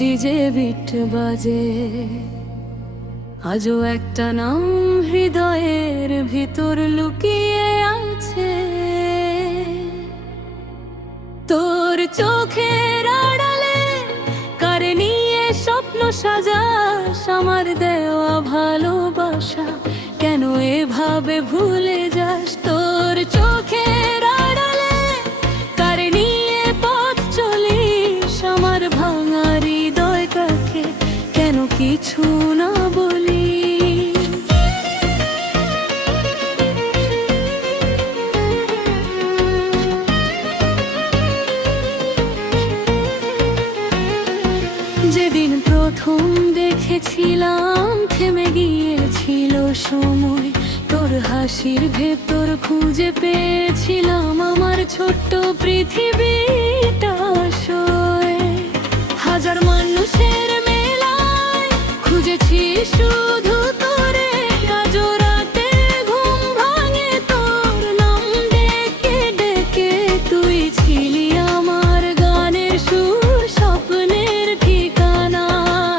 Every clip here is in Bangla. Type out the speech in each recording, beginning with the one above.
ডিজে বিট বাজে, আজও একটা নাম হৃদয়ের ভিতর লুকিয়ে আছে। তোর চোখের আড়ালে কার নিয়ে স্বপ্ন সাজাস, আমার দেওয়া ভালোবাসা কেন এভাবে ভুলে যাস। তোর চোখের আড়ালে কার নিয়ে পথ চলিস, আমার ভাঙা হৃদয়টাকে কেন কিছু না বলি। যেদিন প্রথম দেখেছিলাম থেমে গিয়েছিল সময়, তোর হাসির ভেতর খুঁজে পেয়েছিলাম আমার ছোট্ট পৃথিবীটা। হাজার মানুষের মেলায় খুঁজেছি শুধু তোরে, আজও রাতে ঘুম ভাঙে তোর নাম ডেকে ডেকে। তুই ছিলি আমার গানের সুর, স্বপ্নের ঠিকানা।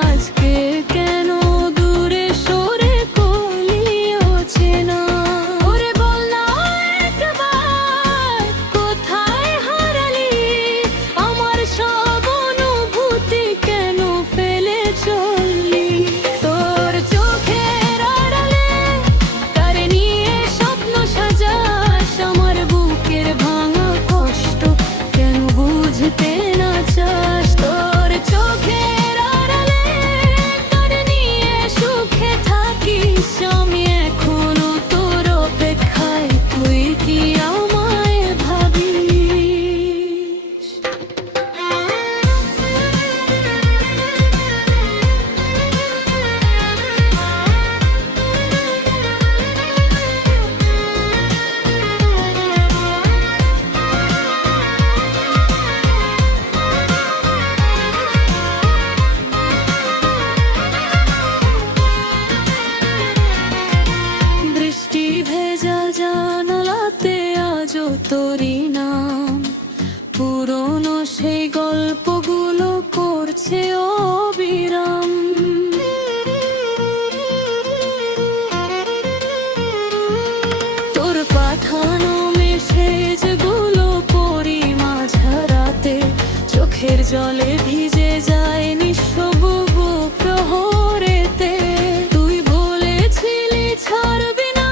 আজকে কেন দূরে সরে কলিও চেনা। ওরে বল না একবার কোথায় হারালি, আমার সব অনুভূতি কেন ফেলে চললি। তোর চোখের আড়ালে কার নিয়ে স্বপ্ন সাজাস, আমার বুকের ভাঙা কষ্ট কেন বুঝতে না চাস। তোর চোখের আড়ালে কার নিয়ে সুখে থাকিস, আমি এখনো তোর অপেক্ষায়। তুই কি আমায় ভাবিস? বৃষ্টি ভেজা জানালাতে আজও তোরই নাম, পুরনো সেই গল্পগুলো করছে অবিরাম। তোর পাঠানো মেসেজগুলো পড়ি মাঝরাতে, চোখের জলে ভিজে যায় নিঃসবুবু প্রহরেতে। তুই বলেছিলি ছাড়বি না,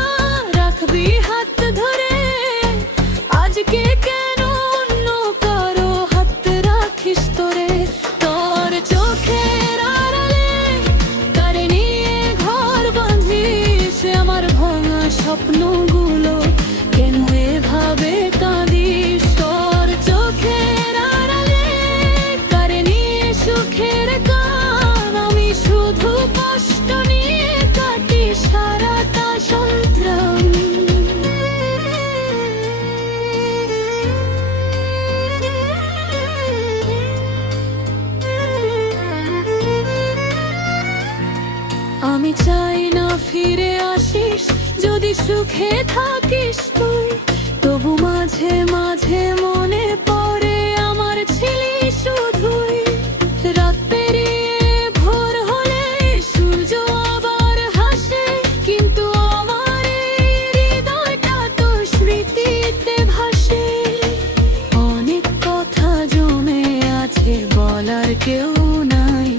রাখবি হাত ধরে, আজকে কেন অন্য কারো হাত রাখিস তোরে। তোর চোখের আড়ালে কার নিয়ে ঘর বাঁধিস, আমার ভাঙা স্বপ্নগুলো কেন এভাবে কাঁদিস। তোর চোখের আড়ালে কার নিয়ে সুখের গান, আমি শুধু কষ্ট নিয়ে কাটি সারাটা সন্ত্রাম। আমি চাই না ফিরে আসিস, যদি সুখে থাকিস তুই, তবু মাঝে মাঝে মনে পড়ে আমার ছিলি শুধুই। রাত পেরিয়ে ভোর হলে সূর্য আবার হাসে, কিন্তু আমার এই হৃদয়টা তো স্মৃতিতে ভাসে। অনেক কথা জমে আছে, বলার কেউ নাই,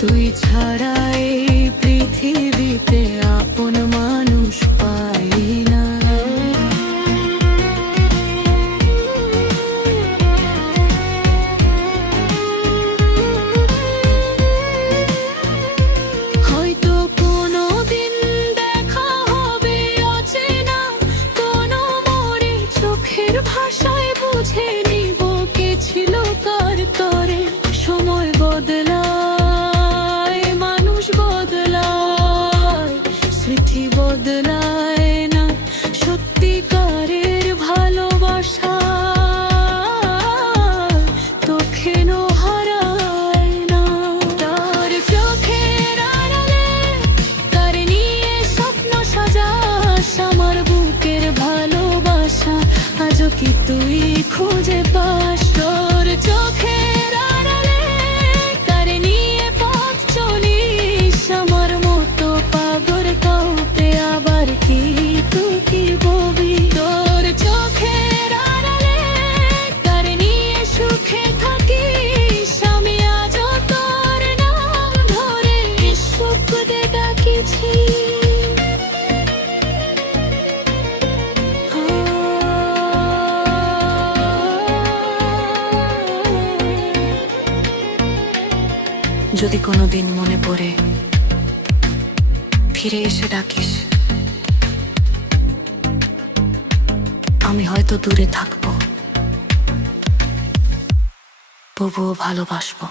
তুই ছাড়া এই পৃথিবীতে আপন মানুষ পাই না। হয়তো কোনো দিন দেখা হবে অচেনা কোনো মোড়ে, চোখের ভাষায় বুঝে নিব কে ছিল কার তরে। সময় বদলায়, মানুষ বদলায়, স্মৃতি বদলায় না, সত্যিকারের ভালোবাসা তো কেন হারায় না। তোর চোখের আড়ালে কার নিয়ে স্বপ্ন সাজাস, আমার বুকের ভালোবাসা আজও কি তুই খুঁজে পাস। তোর চোখের আড়ালে কার নিয়ে যদি কোনোদিন মনে পড়ে ফিরে এসে ডাকিস, আমি হয়তো দূরে থাকবো, তবুও ভালোবাসবো।